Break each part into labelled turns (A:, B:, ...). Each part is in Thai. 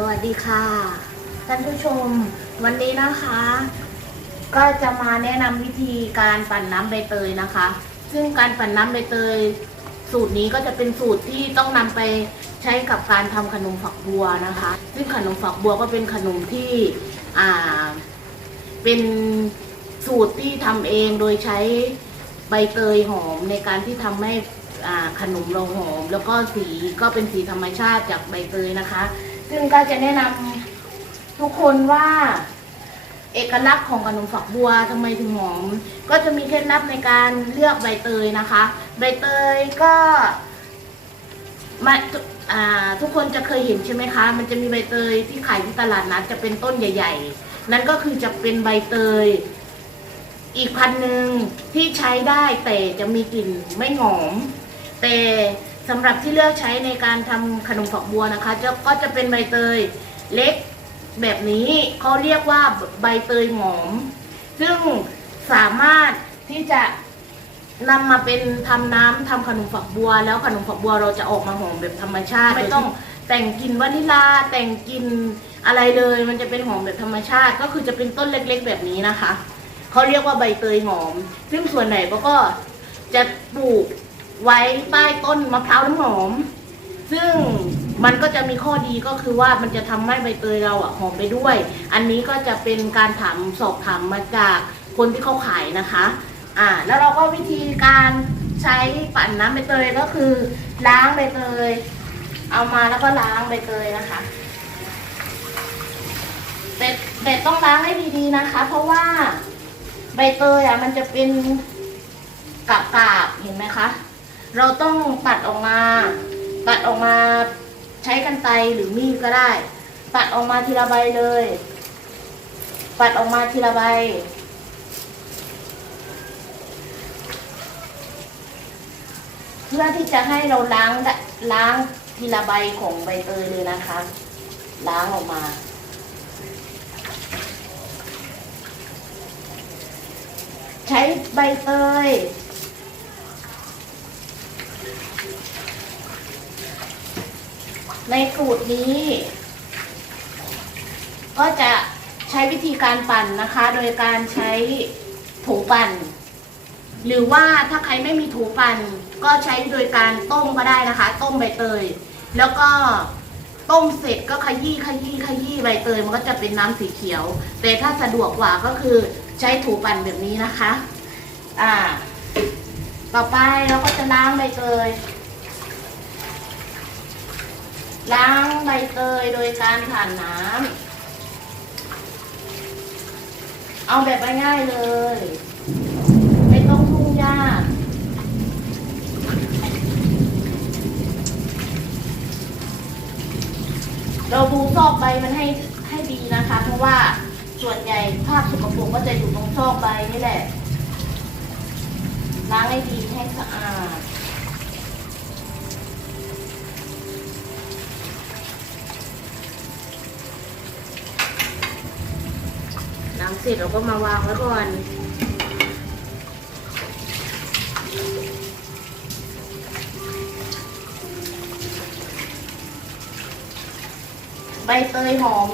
A: สวัสดีค่ะท่านผู้ชม วันนี้นะคะ ก็จะมาแนะนำวิธีการปั่นน้ำใบเตยนะคะ ซึ่งการปั่นน้ำใบเตย สูตรนี้ก็จะเป็นสูตรที่ต้องนำไปใช้กับการทำขนมฝักบัวนะคะ ซึ่งขนมฝักบัวก็เป็นขนมที่อ่าเป็นสูตรที่ทำเองโดยใช้ใบเตยหอมในการที่ทำให้ขนมเราหอม แล้วก็สีก็เป็นสีธรรมชาติจากใบเตยนะคะ ซึ่งก็จะแนะนำทุกคนว่า เอกลักษณ์ของขนมฝักบัวทำไมถึงหอม ก็จะมีเคล็ดลับในการเลือกใบเตยนะคะ ใบเตยก็มาทุกคนจะเคยเห็นใช่ไหมคะ มันจะมีใบเตยที่ขายที่ตลาดนัดจะเป็นต้นใหญ่ ๆ นั่นก็คือจะเป็นใบเตย อีกพันหนึ่งที่ใช้ได้แต่จะมีกลิ่นไม่หอม แต่ สำหรับที่เลือกใช้ในการทำขนมฝักบัวนะคะจะก็จะเป็นใบเตยเล็กแบบนี้เขาเรียกว่าใบเตยหอม ซึ่งสามารถที่จะนำมาเป็นทำน้ำทำขนมฝักบัว แล้วขนมฝักบัวเราจะออกมาหอมแบบธรรมชาติ ไม่ต้องแต่งกลิ่นวานิลาแต่งกลิ่นอะไรเลย มันจะเป็นหอมแบบธรรมชาติ ก็คือจะเป็นต้นเล็กๆ แบบนี้นะคะเขาเรียกว่าใบเตยหอม ซึ่งส่วนไหนก็จะปลูก ไว้ใต้ต้นมะพร้าวน้ำหอม ซึ่งมันก็จะมีข้อดีก็คือว่ามันจะทำให้ใบเตยเราอะหอมไปด้วย อันนี้ก็จะเป็นการถามสอบถามมาจากคนที่เขาขายนะคะ อ่า แล้วเราก็วิธีการใช้ปั่นน้ำใบเตยก็คือ ล้างใบเตย เอามาแล้วก็ล้างใบเตยนะคะแต่แต่ต้องล้างให้ดีๆนะคะ เพราะว่าใบเตยอะมันจะเป็นกาบกาบๆเห็นไหมคะ เราต้องตัดออกมา ตัดออกมาใช้กันไกรหรือมีดก็ได้ ตัดออกมาทีละใบเลย ตัดออกมาทีละใบ เพื่อที่จะให้เราล้างได้ล้างทีละใบของใบเตยเลยนะคะ ล้างออกมาใช้ใบเตย ในสูตรนี้ ก็จะใช้วิธีการปั่นนะคะ โดยการใช้ถูปั่น หรือว่าถ้าใครไม่มีถูปั่น ก็ใช้โดยการต้มก็ได้นะคะ ต้มใบเตย แล้วก็ต้มเสร็จก็ขยี้ขยี้ขยี้ใบเตยมันก็จะเป็นน้ำสีเขียว แต่ถ้าสะดวกกว่าก็คือใช้ถูปั่นแบบนี้นะคะ อ่า ต่อไปเราก็จะล้างใบเตย ล้างใบเตยโดยการผ่านน้ำ เอาแบบง่ายๆเลย ไม่ต้องทุ่งยากเราดูซอกใบมันให้ให้ดีนะคะ เพราะว่าส่วนใหญ่ภาพสกปรกก็จะอยู่ตรงซอกใบนี่แหละ ล้างให้ดีให้สะอาด ล้างเสร็จเราก็มาวางไว้ก่อน ใบเตยหอม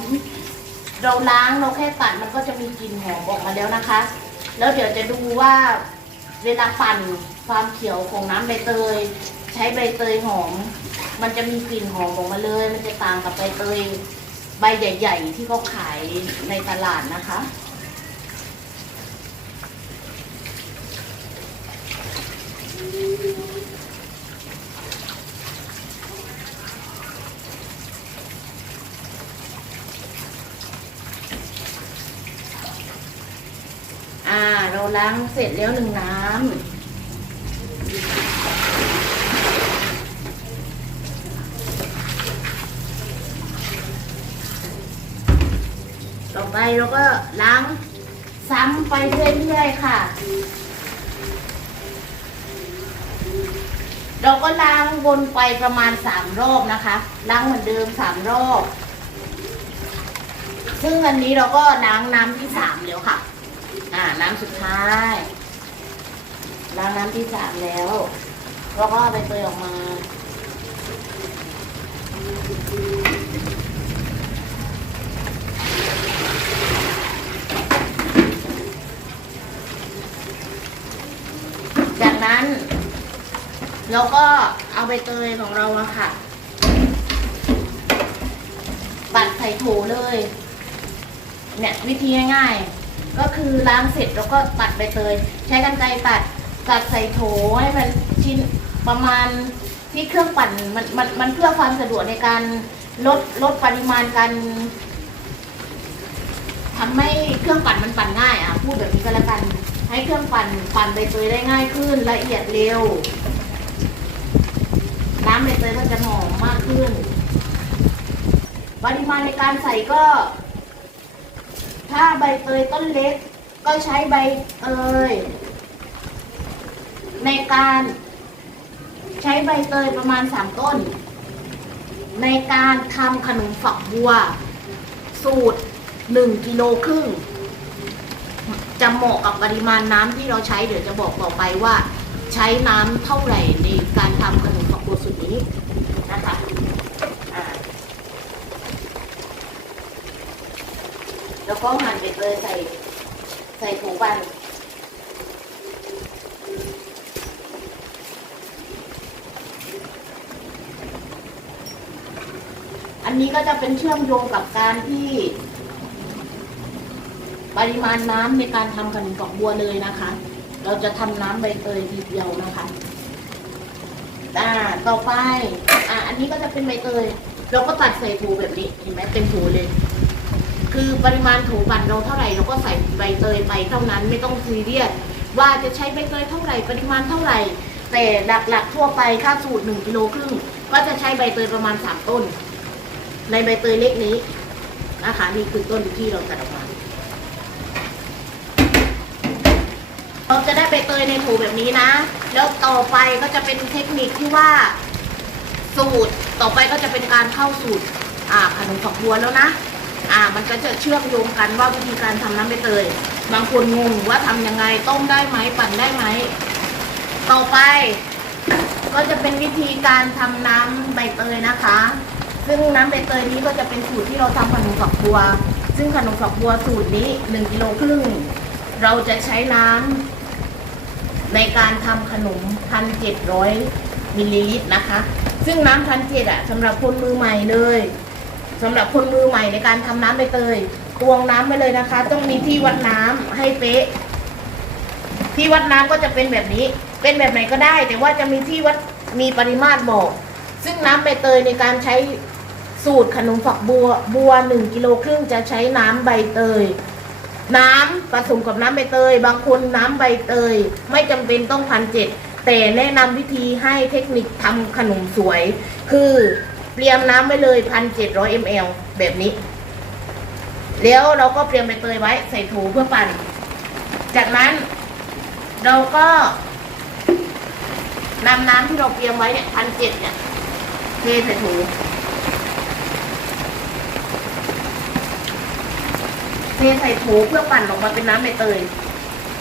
A: เราล้างเราแค่ตัดมันก็จะมีกลิ่นหอมออกมาแล้วนะคะ แล้วเดี๋ยวจะดูว่าเวลาปั่นความเขียวของน้ำใบเตย ใช้ใบเตยหอม มันจะมีกลิ่นหอมออกมาเลย มันจะต่างกับใบเตย ใบใหญ่ ๆ ที่เขาขายในตลาดนะคะ อ่า เราล้างเสร็จแล้วหนึ่งน้ำ ต่อไปเราก็ล้างซ้ำไปเรื่อยๆค่ะ เราก็ล้างวนไปประมาณสามรอบนะคะ ล้างเหมือนเดิมสามรอบ ซึ่งอันนี้เราก็ล้างน้ำที่สามแล้วค่ะ อ่า น้ำสุดท้าย ล้างน้ำที่สามแล้วเราก็เอาใบเตยออกมา แล้วก็เอาใบเตยของเราอะค่ะปัดใส่โถเลย เนี่ยวิธีง่ายๆ ก็คือล้างเสร็จแล้วก็ตัดใบเตย ใช้กรรไกรตัดตัดใส่โถให้มันชิ้นประมาณที่เครื่องปั่นมันมันมันเพื่อความสะดวกในการลดลดปริมาณการทำให้เครื่องปั่นมันปั่นง่ายอะพูดแบบนี้ก็แล้วกัน ให้เครื่องปั่นปั่นใบเตยได้ง่ายขึ้นละเอียดเร็ว น้ำใบเตยก็จะหอมมากขึ้น ปริมาณในการใส่ก็ ถ้าใบเตยต้นเล็ก ก็ใช้ใบเตยในการใช้ใบเตยประมาณสามต้น ในการทำขนมฝักบัว สูตรหนึ่งกิโลครึ่งจะเหมาะกับปริมาณน้ำที่เราใช้เดี๋ยวจะบอกต่อไปว่า ใช้น้ำเท่าไหร่ในการทำขนม นี้นะคะแล้วก็หั่นไปเลยใส่ใส่ถุงไปอันนี้ก็จะเป็นเชื่อมโยงกับการที่ ปริมาณน้ำในการทำขนมกอกบัวเลยนะคะ เราจะทำน้ำใบเตยทีเดียวนะคะ อ่าต่อไป อ่า อันนี้ก็จะเป็นใบเตย เราก็ตัดใส่ถูแบบนี้ เห็นไหมเต็มถูเลย คือปริมาณถูปั่นเราเท่าไหร่เราก็ใส่ใบเตยไปเท่านั้นไม่ต้องซีเรียส ว่าจะใช้ใบเตยเท่าไหร่ปริมาณเท่าไหร่ แต่หลักๆทั่วไปถ้าสูตรหนึ่งกิโลครึ่งก็จะใช้ใบเตยประมาณสามต้น ในใบเตยเล็กนี้นะคะนี่คือต้นที่เราตัดออกมา เราจะได้ใบเตยในถูแบบนี้นะ แล้วต่อไปก็จะเป็นเทคนิคที่ว่า สูตรต่อไปก็จะเป็นการเข้าสูตร อ่าขนมฝักบัวแล้วนะอ่า มันก็จะเชื่อมโยงกันว่าวิธีการทำน้ำใบเตย บางคนงงว่าทำยังไงต้มได้ไหมปั่นได้ไหมต่อไป ก็จะเป็นวิธีการทำน้ำใบเตยนะคะ ซึ่งน้ำใบเตยนี้ก็จะเป็นสูตรที่เราทำขนมฝักบัว ซึ่งขนมฝักบัวสูตรนี้หนึ่งกิโลครึ่งเราจะใช้น้ำ ในการทำขนมพันเจ็ดร้อยมิลลิลิตรนะคะ ซึ่งน้ำพันเจ็ดอะสำหรับคนมือใหม่เลยสำหรับคนมือใหม่ในการทำน้ำใบเตยตวงน้ำไปเลยนะคะ ต้องมีที่วัดน้ำให้เป๊ะ ที่วัดน้ำก็จะเป็นแบบนี้ เป็นแบบไหนก็ได้ แต่ว่าจะมีที่วัดมีปริมาตรบอก ซึ่งน้ำใบเตยในการใช้สูตรขนมฝักบัวบัวหนึ่งกิโลครึ่งจะใช้น้ำใบเตย น้ำผสมกับน้ำใบเตย บางคนน้ำใบเตย ไม่จำเป็นต้องพันเจ็ดแต่แนะนำวิธีให้เทคนิคทำขนมสวย คือเตรียมน้ำไว้เลยพันเจ็ดร้อยมลแบบนี้ แล้วเราก็เตรียมใบเตยไว้ใส่ถูเพื่อปั่น จากนั้นเราก็นำน้ำที่เราเตรียมไว้เนี่ยพันเจ็ดเนี่ยเทใส่ถูเท ใส่โถเพื่อปั่นออกมาเป็นน้ำใบเตย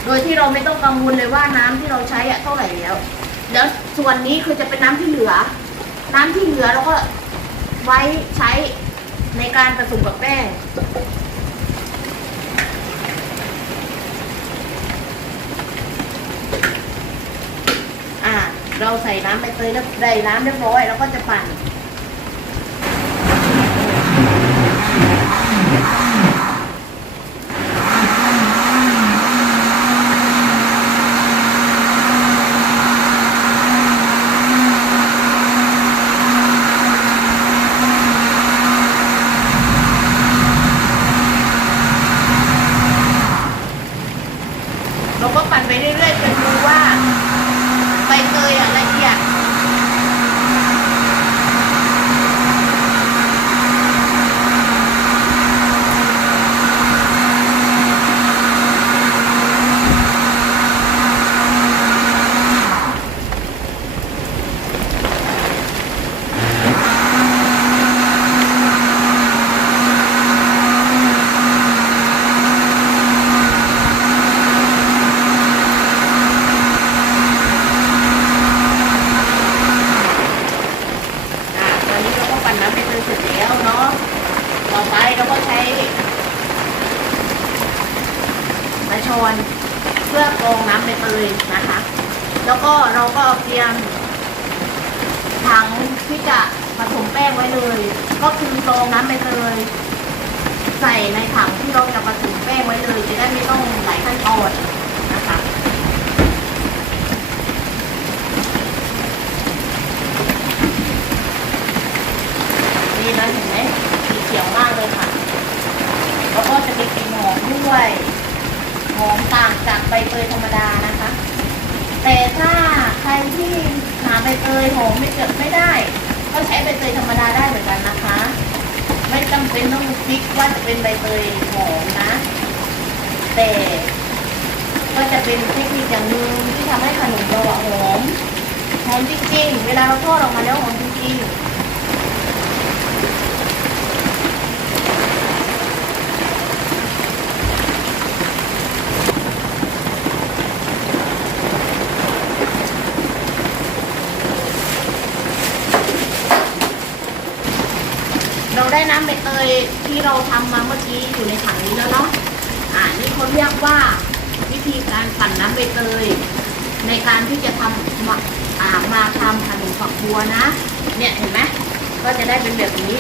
A: โดยที่เราไม่ต้องกังวลเลยว่าน้ำที่เราใช้อะเท่าไหร่แล้ว แล้วส่วนนี้คือจะเป็นน้ำที่เหลือ น้ำที่เหลือเราก็ไว้ใช้ในการผสมกับแป้ง อ่า เราใส่น้ำใบเตยแล้วได้น้ำเรียบร้อย แล้วก็จะปั่น เราก็ปั่นไป เรื่อยๆจนรู้ว่าใบเตยอะละเอียด อ่าตอนนี้เราก็ปั่นน้ำใบเตยเสร็จแล้วเนาะ ต่อไปเราก็ใช้กระชอน เพื่อกรองน้ำใบเตยนะคะ แล้วก็เราก็เตรียมถังที่จะผสมแป้งไว้เลย ก็คือรองน้ำใบเตยใส่ในถังที่เราจะผสมแป้งไว้เลยจะได้ไม่ต้องหลายขั้นตอนนะคะนี่นะเห็นไหมสีเขียวมากเลยค่ะ แล้วก็จะมีกลิ่นหอมด้วย อมต่างจากใบเตยธรรมดานะคะ แต่ถ้าใครที่หาใบเตยหอมไม่เกิดไม่ได้ ก็ใช้ใบเตยธรรมดาได้เหมือนกันนะคะ ไม่จำเป็นต้องฟิกว่าจะเป็นใบเตยหอมนะ แต่ก็จะเป็นเทคนิคอย่างหนึ่งที่ทำให้ขนมเราอะหอมหอมจริงๆ เวลาเราทอดออกมาแล้วหอมจริงๆ น้ำใบเตยที่เราทำมาเมื่อกี้อยู่ในถังนี้แล้วเนาะ อ่า นี่เขาเรียกว่าวิธีการปั่นน้ำใบเตย ในการที่จะทำมาอ่ามาทำขนมฝักบัวนะ เนี่ยเห็นไหมก็จะได้เป็นแบบนี้